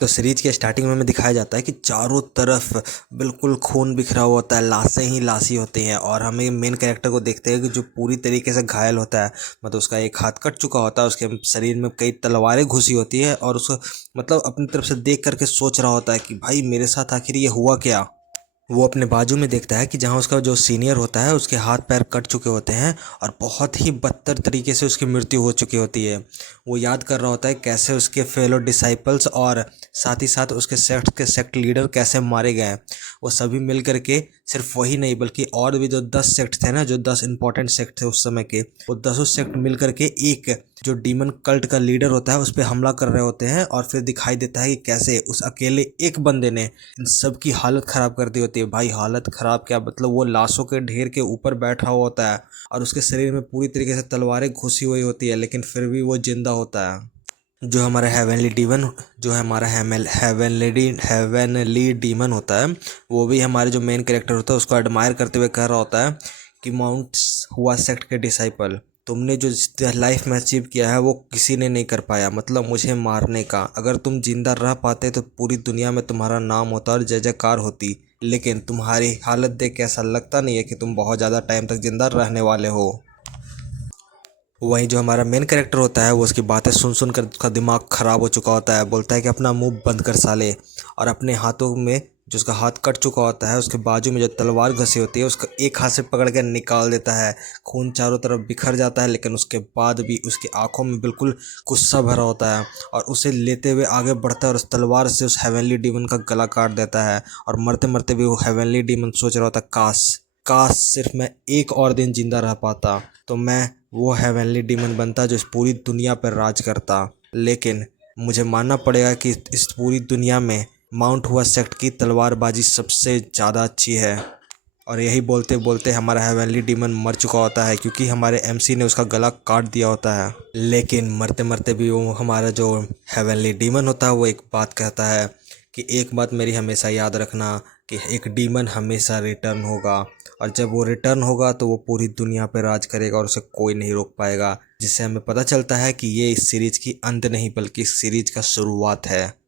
तो सीरीज के स्टार्टिंग में हमें दिखाया जाता है कि चारों तरफ बिल्कुल खून बिखरा हुआ होता है, लाशें ही लाशी होती हैं। और हमें मेन कैरेक्टर को देखते हैं कि जो पूरी तरीके से घायल होता है, मतलब उसका एक हाथ कट चुका होता है, उसके शरीर में कई तलवारें घुसी होती है और उसको मतलब अपनी तरफ से देख करके सोच रहा होता है कि भाई मेरे साथ आखिर ये हुआ क्या। वो अपने बाजू में देखता है कि जहाँ उसका जो सीनियर होता है उसके हाथ पैर कट चुके होते हैं और बहुत ही बदतर तरीके से उसकी मृत्यु हो चुकी होती है। वो याद कर रहा होता है कैसे उसके फेलो डिसाइपल्स और साथ ही साथ उसके सेक्ट लीडर कैसे मारे गए। वो सभी मिल करके सिर्फ वही नहीं बल्कि और भी जो 10 सेक्ट थे ना, जो 10 इंपॉर्टेंट सेक्ट थे उस समय के, वो 10 सेक्ट मिल करके एक जो डीमन कल्ट का लीडर होता है उस पर हमला कर रहे होते हैं। और फिर दिखाई देता है कि कैसे उस अकेले एक बंदे ने इन सब की हालत ख़राब कर दी होती है। भाई हालत ख़राब क्या, मतलब वो लाशों के ढेर के ऊपर बैठा हुआ होता है और उसके शरीर में पूरी तरीके से तलवारें घुसी हुई होती है, लेकिन फिर भी वो जिंदा होता है। जो हमारा हेवनली डीमन, जो हमारा हेवनली डीमन होता है, वो भी हमारे जो मेन कैरेक्टर होता है उसको एडमायर करते हुए कह रहा होता है कि माउंट्स हुआ सेक्ट के डिसाइपल, तुमने जो लाइफ में अचीव किया है वो किसी ने नहीं कर पाया, मतलब मुझे मारने का। अगर तुम जिंदा रह पाते तो पूरी दुनिया में तुम्हारा नाम होता और जय जयकार होती, लेकिन तुम्हारी हालत देख के ऐसा लगता नहीं है कि तुम बहुत ज़्यादा टाइम तक जिंदा रहने वाले हो। वहीं जो हमारा मेन कैरेक्टर होता है वो उसकी बातें सुन सुन कर उसका दिमाग ख़राब हो चुका होता है। बोलता है कि अपना मुंह बंद कर साले, और अपने हाथों में जो उसका हाथ कट चुका होता है उसके बाजू में जो तलवार घसी होती है उसका एक हाथ से पकड़ के निकाल देता है। खून चारों तरफ बिखर जाता है, लेकिन उसके बाद भी उसकी आंखों में बिल्कुल गुस्सा भरा होता है और उसे लेते हुए आगे बढ़ता है और उस तलवार से उस हेवनली डीमन का गला काट देता है। और मरते मरते भी वो हेवनली डीमन सोच रहा होता है, काश काश सिर्फ मैं एक और दिन जिंदा रह पाता तो मैं वो हेवनली डीमन बनता जो इस पूरी दुनिया पर राज करता। लेकिन मुझे मानना पड़ेगा कि इस पूरी दुनिया में माउंट हुआ सेक्ट की तलवारबाजी सबसे ज़्यादा अच्छी है। और यही बोलते बोलते हमारा हेवनली डीमन मर चुका होता है, क्योंकि हमारे एमसी ने उसका गला काट दिया होता है। लेकिन मरते मरते भी वो हमारा जो हेवनली डीमन होता है वो एक बात कहता है कि एक बात मेरी हमेशा याद रखना कि एक डीमन हमेशा रिटर्न होगा, और जब वो रिटर्न होगा तो वो पूरी दुनिया पर राज करेगा और उसे कोई नहीं रोक पाएगा। जिससे हमें पता चलता है कि ये इस सीरीज की अंत नहीं बल्कि इस सीरीज का शुरुआत है।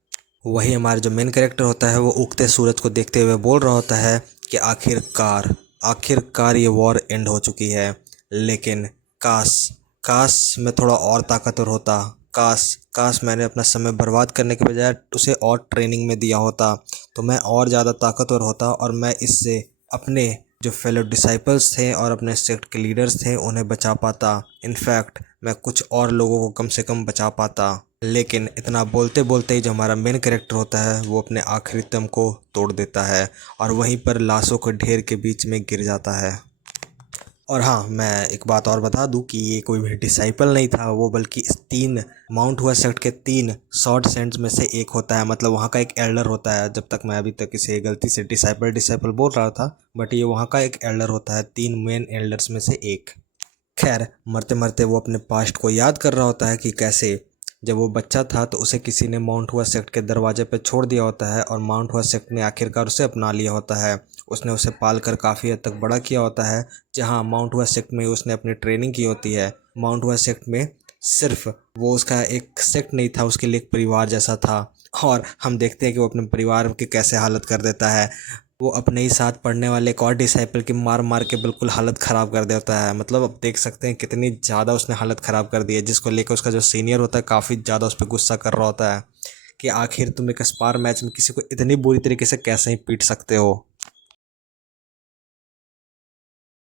वही हमारा जो मेन कैरेक्टर होता है वो उगते सूरज को देखते हुए बोल रहा होता है कि आखिरकार आखिरकार ये वॉर एंड हो चुकी है। लेकिन काश काश मैं थोड़ा और ताकतवर होता, काश काश मैंने अपना समय बर्बाद करने के बजाय उसे और ट्रेनिंग में दिया होता तो मैं और ज़्यादा ताकतवर होता और मैं इससे अपने जो फेलो डिसाइपल्स थे और अपने सेक्ट के लीडर्स थे उन्हें बचा पाता। इनफैक्ट मैं कुछ और लोगों को कम से कम बचा पाता। लेकिन इतना बोलते बोलते ही जो हमारा मेन कैरेक्टर होता है वो अपने आखिरी दम को तोड़ देता है और वहीं पर लाशों के ढेर के बीच में गिर जाता है। और हाँ, मैं एक बात और बता दूं कि ये कोई भी डिसाइपल नहीं था वो, बल्कि इस 3 माउंट हुआ सेक्ट के 3 शॉर्ट सेंट्स में से एक होता है। मतलब वहाँ का एक एल्डर होता है। जब तक मैं अभी तक इसे गलती से डिसाइपल डिसाइपल बोल रहा था, बट ये वहाँ का एक एल्डर होता है, 3 मेन एल्डर्स में से एक। खैर, मरते मरते वो अपने पास्ट को याद कर रहा होता है कि कैसे जब वो बच्चा था तो उसे किसी ने माउंट हुआ सेक्ट के दरवाजे पर छोड़ दिया होता है और माउंट हुआ सेक्ट ने आखिरकार उसे अपना लिया होता है। उसने उसे पाल कर काफ़ी हद तक बड़ा किया होता है। जहाँ माउंट हुआ सेक्ट में उसने अपनी ट्रेनिंग की होती है। माउंट हुआ सेक्ट में सिर्फ वो उसका एक सेक्ट नहीं था, उसके लिए एक परिवार जैसा था। और हम देखते हैं कि वो अपने परिवार की कैसे हालत कर देता है। वो अपने ही साथ पढ़ने वाले एक और डिसाइपल की मार मार के बिल्कुल हालत ख़राब कर देता है। मतलब अब देख सकते हैं कितनी ज़्यादा उसने हालत ख़राब कर दी है, जिसको लेकर उसका जो सीनियर होता है काफ़ी ज़्यादा उस पर गुस्सा कर रहा होता है कि आखिर तुम एक स्पार मैच में किसी को इतनी बुरी तरीके से कैसे ही पीट सकते हो।